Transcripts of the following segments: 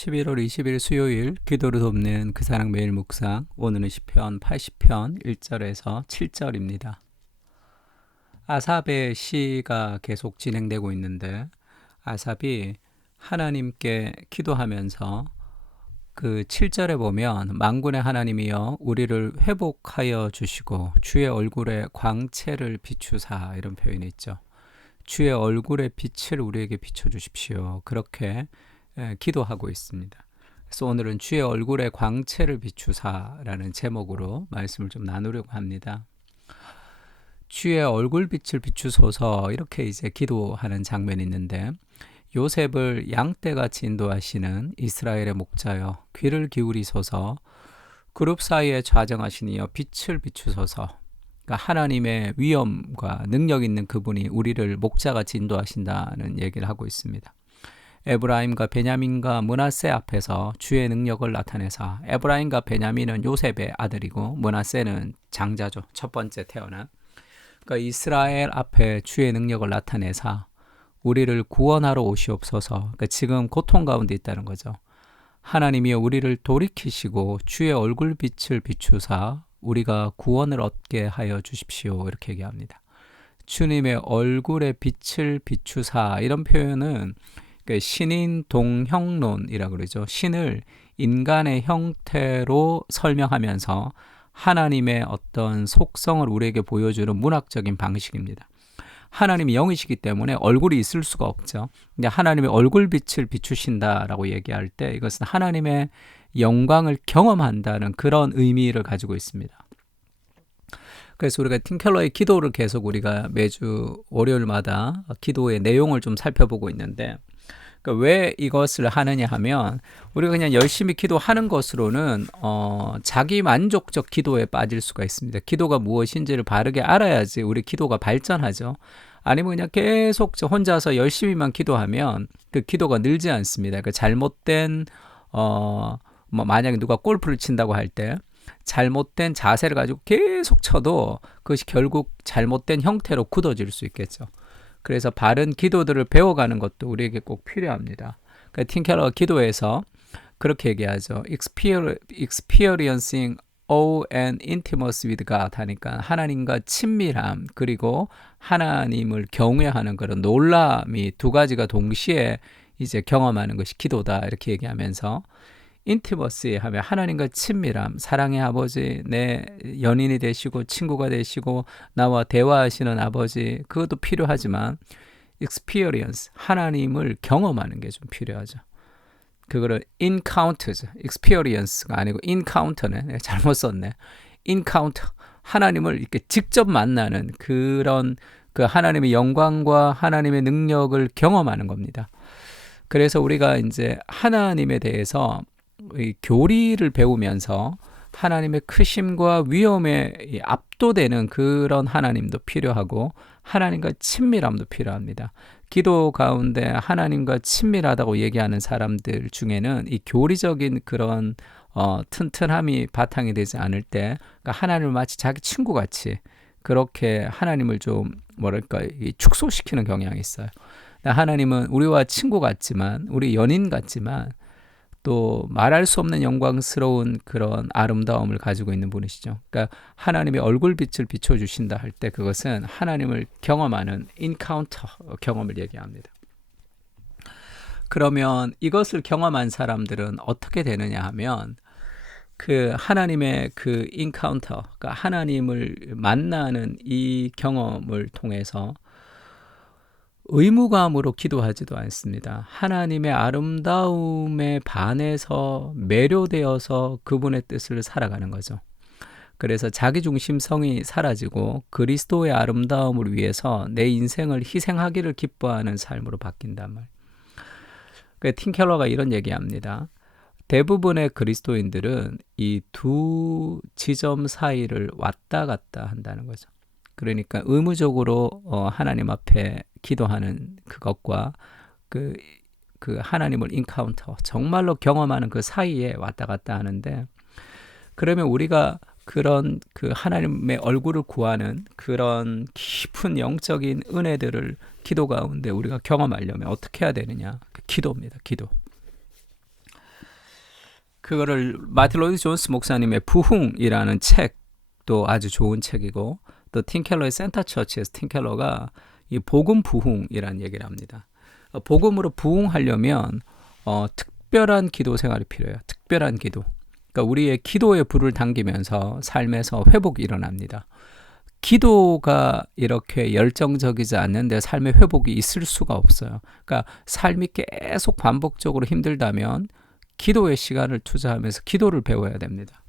11월 20일 수요일 기도를 돕는 그 사랑 매일 묵상. 오늘은 시편 80편 1절에서 7절입니다. 아삽의 시가 계속 진행되고 있는데 아삽이 하나님께 기도하면서 그 7절에 보면 만군의 하나님이여 우리를 회복하여 주시고 주의 얼굴에 광채를 비추사, 이런 표현이 있죠. 주의 얼굴의 빛을 우리에게 비춰주십시오. 그렇게 기도하고 있습니다. 그래서 오늘은 주의 얼굴에 광채를 비추사라는 제목으로 말씀을 좀 나누려고 합니다. 주의 얼굴빛을 비추소서, 이렇게 이제 기도하는 장면이 있는데, 요셉을 양떼같이 인도하시는 이스라엘의 목자여 귀를 기울이소서, 그룹 사이에 좌정하시니여 빛을 비추소서. 그러니까 하나님의 위엄과 능력 있는 그분이 우리를 목자같이 인도하신다는 얘기를 하고 있습니다. 에브라임과 베냐민과 므낫세 앞에서 주의 능력을 나타내사, 에브라임과 베냐민은 요셉의 아들이고 므낫세는 장자죠. 첫 번째 태어난. 그러니까 이스라엘 앞에 주의 능력을 나타내사 우리를 구원하러 오시옵소서. 그러니까 지금 고통 가운데 있다는 거죠. 하나님이여 우리를 돌이키시고 주의 얼굴빛을 비추사 우리가 구원을 얻게 하여 주십시오. 이렇게 얘기합니다. 주님의 얼굴의 빛을 비추사, 이런 표현은 신인 동형론이라고 그러죠. 신을 인간의 형태로 설명하면서 하나님의 어떤 속성을 우리에게 보여주는 문학적인 방식입니다. 하나님이 영이시기 때문에 얼굴이 있을 수가 없죠. 근데 하나님의 얼굴빛을 비추신다라고 얘기할 때 이것은 하나님의 영광을 경험한다는 그런 의미를 가지고 있습니다. 그래서 우리가 팀 켈러의 기도를 계속 우리가 매주 월요일마다 기도의 내용을 좀 살펴보고 있는데, 그러니까 왜 이것을 하느냐 하면 우리가 그냥 열심히 기도하는 것으로는 자기 만족적 기도에 빠질 수가 있습니다. 기도가 무엇인지를 바르게 알아야지 우리 기도가 발전하죠. 아니면 그냥 계속 혼자서 열심히만 기도하면 그 기도가 늘지 않습니다. 그러니까 잘못된 만약에 누가 골프를 친다고 할 때 잘못된 자세를 가지고 계속 쳐도 그것이 결국 잘못된 형태로 굳어질 수 있겠죠. 그래서 바른 기도들을 배워가는 것도 우리에게 꼭 필요합니다. 그러니까 팀 켈러가 기도에서 그렇게 얘기하죠. Experiencing awe and intimacy with God 하니까 하나님과 친밀함, 그리고 하나님을 경외하는 그런 놀람이 두 가지가 동시에 이제 경험하는 것이 기도다, 이렇게 얘기하면서 인티머시 하면 하나님과 친밀함, 사랑의 아버지, 내 연인이 되시고 친구가 되시고 나와 대화하시는 아버지, 그것도 필요하지만 experience, 하나님을 경험하는 게 좀 필요하죠. 그거를 encounters, experience가 아니고 encounter네. 내가 잘못 썼네. encounter, 하나님을 이렇게 직접 만나는 그런 그 하나님의 영광과 하나님의 능력을 경험하는 겁니다. 그래서 우리가 이제 하나님에 대해서 이 교리를 배우면서 하나님의 크심과 위엄에 압도되는 그런 하나님도 필요하고 하나님과 친밀함도 필요합니다. 기도 가운데 하나님과 친밀하다고 얘기하는 사람들 중에는 이 교리적인 그런 튼튼함이 바탕이 되지 않을 때, 그러니까 하나님을 마치 자기 친구같이 그렇게 하나님을 좀 뭐랄까 축소시키는 경향이 있어요. 하나님은 우리와 친구 같지만, 우리 연인 같지만 또 말할 수 없는 영광스러운 그런 아름다움을 가지고 있는 분이시죠. 그러니까 하나님의 얼굴빛을 비춰주신다 할 때 그것은 하나님을 경험하는 인카운터 경험을 얘기합니다. 그러면 이것을 경험한 사람들은 어떻게 되느냐 하면 그 하나님의 그 인카운터, 그러니까 하나님을 만나는 이 경험을 통해서 의무감으로 기도하지도 않습니다. 하나님의 아름다움에 반해서 매료되어서 그분의 뜻을 살아가는 거죠. 그래서 자기중심성이 사라지고 그리스도의 아름다움을 위해서 내 인생을 희생하기를 기뻐하는 삶으로 바뀐단 말이에요. 팀 켈러가 이런 얘기합니다. 대부분의 그리스도인들은 이 두 지점 사이를 왔다 갔다 한다는 거죠. 그러니까 의무적으로 하나님 앞에 기도하는 그것과 그 하나님을 인카운터, 정말로 경험하는 그 사이에 왔다 갔다 하는데, 그러면 우리가 그런 그 하나님의 얼굴을 구하는 그런 깊은 영적인 은혜들을 기도 가운데 우리가 경험하려면 어떻게 해야 되느냐? 기도입니다. 기도. 그거를 마틴 로이드 존스 목사님의 부흥이라는 책도 아주 좋은 책이고, 또 팀켈러의 센터 처치에서 팀켈러가 이 복음 부흥이라는 얘기를 합니다. 복음으로 부흥하려면 특별한 기도 생활이 필요해요. 특별한 기도. 그러니까 우리의 기도의 불을 당기면서 삶에서 회복이 일어납니다. 기도가 이렇게 열정적이지 않는데 삶의 회복이 있을 수가 없어요. 그러니까 삶이 계속 반복적으로 힘들다면 기도의 시간을 투자하면서 기도를 배워야 됩니다.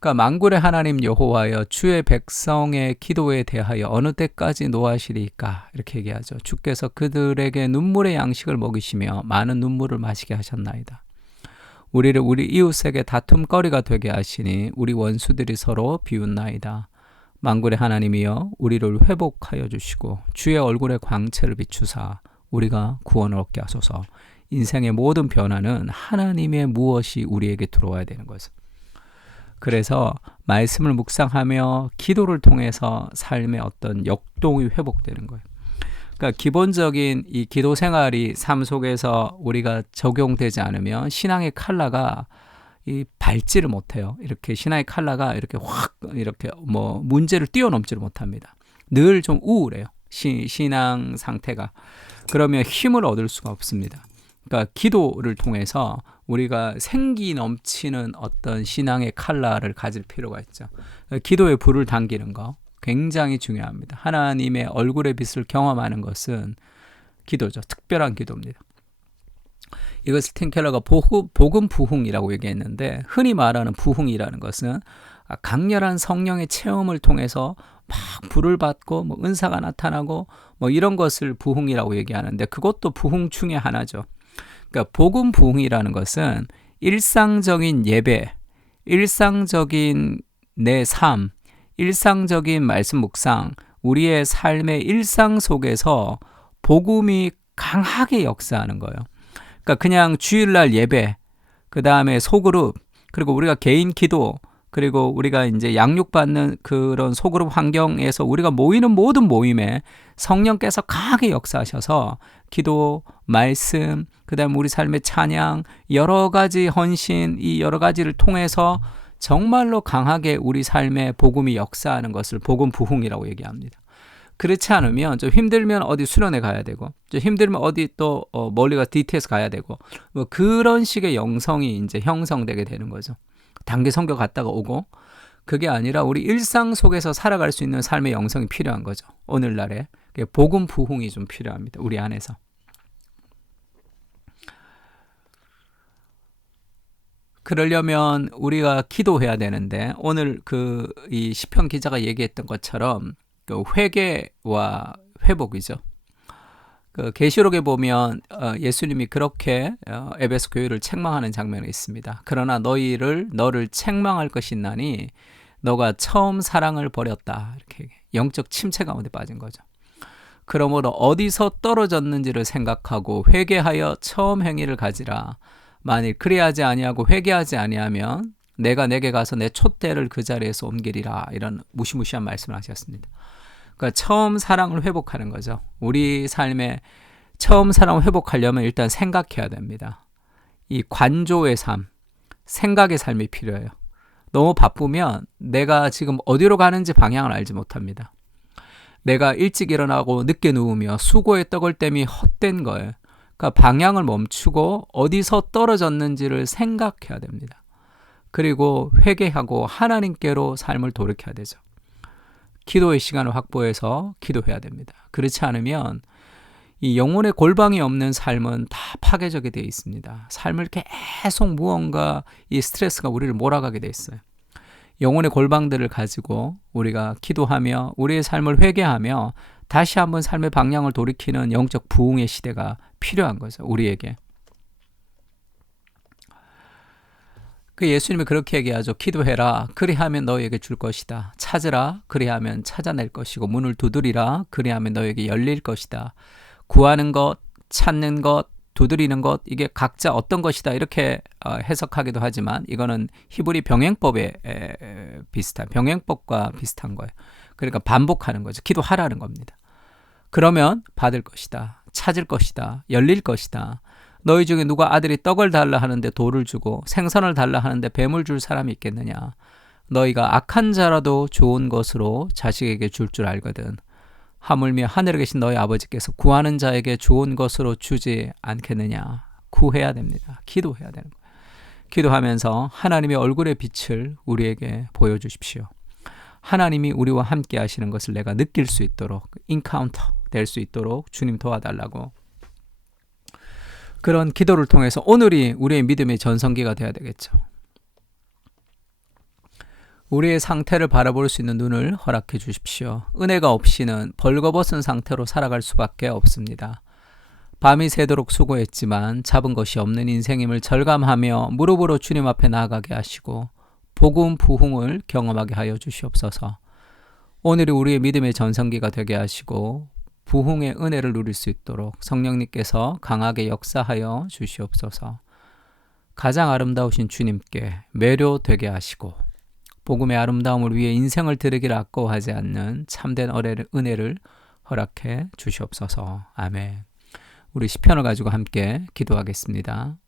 그러니까 만군의 하나님 여호와여, 주의 백성의 기도에 대하여 어느 때까지 노하시리까, 이렇게 얘기하죠. 주께서 그들에게 눈물의 양식을 먹이시며 많은 눈물을 마시게 하셨나이다. 우리를 우리 이웃에게 다툼거리가 되게 하시니 우리 원수들이 서로 비웃나이다. 만군의 하나님이여, 우리를 회복하여 주시고 주의 얼굴의 광채를 비추사 우리가 구원을 얻게 하소서. 인생의 모든 변화는 하나님의 무엇이 우리에게 들어와야 되는 거죠. 그래서 말씀을 묵상하며 기도를 통해서 삶의 어떤 역동이 회복되는 거예요. 그러니까 기본적인 이 기도 생활이 삶 속에서 우리가 적용되지 않으면 신앙의 칼라가 이 밟지를 못해요. 이렇게 신앙의 칼라가 이렇게 확 이렇게 문제를 뛰어넘지를 못합니다. 늘 좀 우울해요. 신앙 상태가. 그러면 힘을 얻을 수가 없습니다. 그러니까 기도를 통해서 우리가 생기 넘치는 어떤 신앙의 칼라를 가질 필요가 있죠. 기도의 불을 당기는 거 굉장히 중요합니다. 하나님의 얼굴의 빛을 경험하는 것은 기도죠. 특별한 기도입니다. 이것을 팀켈러가 복음 부흥이라고 얘기했는데, 흔히 말하는 부흥이라는 것은 강렬한 성령의 체험을 통해서 막 불을 받고 은사가 나타나고 이런 것을 부흥이라고 얘기하는데, 그것도 부흥 중에 하나죠. 그러니까 복음 부흥이라는 것은 일상적인 예배, 일상적인 내 삶, 일상적인 말씀 묵상, 우리의 삶의 일상 속에서 복음이 강하게 역사하는 거예요. 그러니까 그냥 주일날 예배, 그 다음에 소그룹, 그리고 우리가 개인 기도, 그리고 우리가 이제 양육받는 그런 소그룹 환경에서 우리가 모이는 모든 모임에 성령께서 강하게 역사하셔서 기도, 말씀, 그 다음에 우리 삶의 찬양, 여러 가지 헌신, 이 여러 가지를 통해서 정말로 강하게 우리 삶의 복음이 역사하는 것을 복음 부흥이라고 얘기합니다. 그렇지 않으면 좀 힘들면 어디 수련회 가야 되고, 좀 힘들면 어디 또 멀리 가 DTS 가야 되고, 그런 식의 영성이 이제 형성되게 되는 거죠. 단기 선교 갔다가 오고, 그게 아니라 우리 일상 속에서 살아갈 수 있는 삶의 영성이 필요한 거죠. 오늘날에 복음 부흥이 좀 필요합니다. 우리 안에서. 그러려면 우리가 기도해야 되는데, 오늘 이 시편 기자가 얘기했던 것처럼 회개와 회복이죠. 계시록에 보면 예수님이 그렇게 에베소 교회를 책망하는 장면이 있습니다. 그러나 너를 책망할 것이나니 너가 처음 사랑을 버렸다. 이렇게 영적 침체 가운데 빠진 거죠. 그러므로 어디서 떨어졌는지를 생각하고 회개하여 처음 행위를 가지라. 만일 그리하지 아니하고 회개하지 아니하면 내가 내게 가서 내 촛대를 그 자리에서 옮기리라. 이런 무시무시한 말씀을 하셨습니다. 그러니까 처음 사랑을 회복하는 거죠. 우리 삶에 처음 사랑을 회복하려면 일단 생각해야 됩니다. 이 관조의 삶, 생각의 삶이 필요해요. 너무 바쁘면 내가 지금 어디로 가는지 방향을 알지 못합니다. 내가 일찍 일어나고 늦게 누우며 수고의 떡을 땜이 헛된 거예요. 그러니까 방향을 멈추고 어디서 떨어졌는지를 생각해야 됩니다. 그리고 회개하고 하나님께로 삶을 돌이켜야 되죠. 기도의 시간을 확보해서 기도해야 됩니다. 그렇지 않으면 이 영혼의 골방이 없는 삶은 다 파괴적이 되어 있습니다. 삶을 계속 무언가 이 스트레스가 우리를 몰아가게 되어 있어요. 영혼의 골방들을 가지고 우리가 기도하며 우리의 삶을 회개하며 다시 한번 삶의 방향을 돌이키는 영적 부흥의 시대가 필요한 거죠. 우리에게. 예수님이 그렇게 얘기하죠. 기도해라. 그리하면 너에게 줄 것이다. 찾으라. 그리하면 찾아낼 것이고 문을 두드리라. 그리하면 너에게 열릴 것이다. 구하는 것, 찾는 것, 두드리는 것, 이게 각자 어떤 것이다 이렇게 해석하기도 하지만 이거는 히브리 병행법에 병행법과 비슷한 거예요. 그러니까 반복하는 거죠. 기도하라는 겁니다. 그러면 받을 것이다. 찾을 것이다. 열릴 것이다. 너희 중에 누가 아들이 떡을 달라 하는데 돌을 주고 생선을 달라 하는데 뱀을 줄 사람이 있겠느냐? 너희가 악한 자라도 좋은 것으로 자식에게 줄 줄 알거든. 하물며 하늘에 계신 너희 아버지께서 구하는 자에게 좋은 것으로 주지 않겠느냐? 구해야 됩니다. 기도해야 되는 거예요. 기도하면서 하나님의 얼굴의 빛을 우리에게 보여주십시오. 하나님이 우리와 함께 하시는 것을 내가 느낄 수 있도록, 인카운터 될 수 있도록 주님 도와달라고. 그런 기도를 통해서 오늘이 우리의 믿음의 전성기가 되어야 되겠죠. 우리의 상태를 바라볼 수 있는 눈을 허락해 주십시오. 은혜가 없이는 벌거벗은 상태로 살아갈 수밖에 없습니다. 밤이 새도록 수고했지만 잡은 것이 없는 인생임을 절감하며 무릎으로 주님 앞에 나아가게 하시고 복음 부흥을 경험하게 하여 주시옵소서. 오늘이 우리의 믿음의 전성기가 되게 하시고 부흥의 은혜를 누릴 수 있도록 성령님께서 강하게 역사하여 주시옵소서. 가장 아름다우신 주님께 매료되게 하시고 복음의 아름다움을 위해 인생을 드리기를 아까워하지 않는 참된 은혜를 허락해 주시옵소서. 아멘. 우리 시편을 가지고 함께 기도하겠습니다.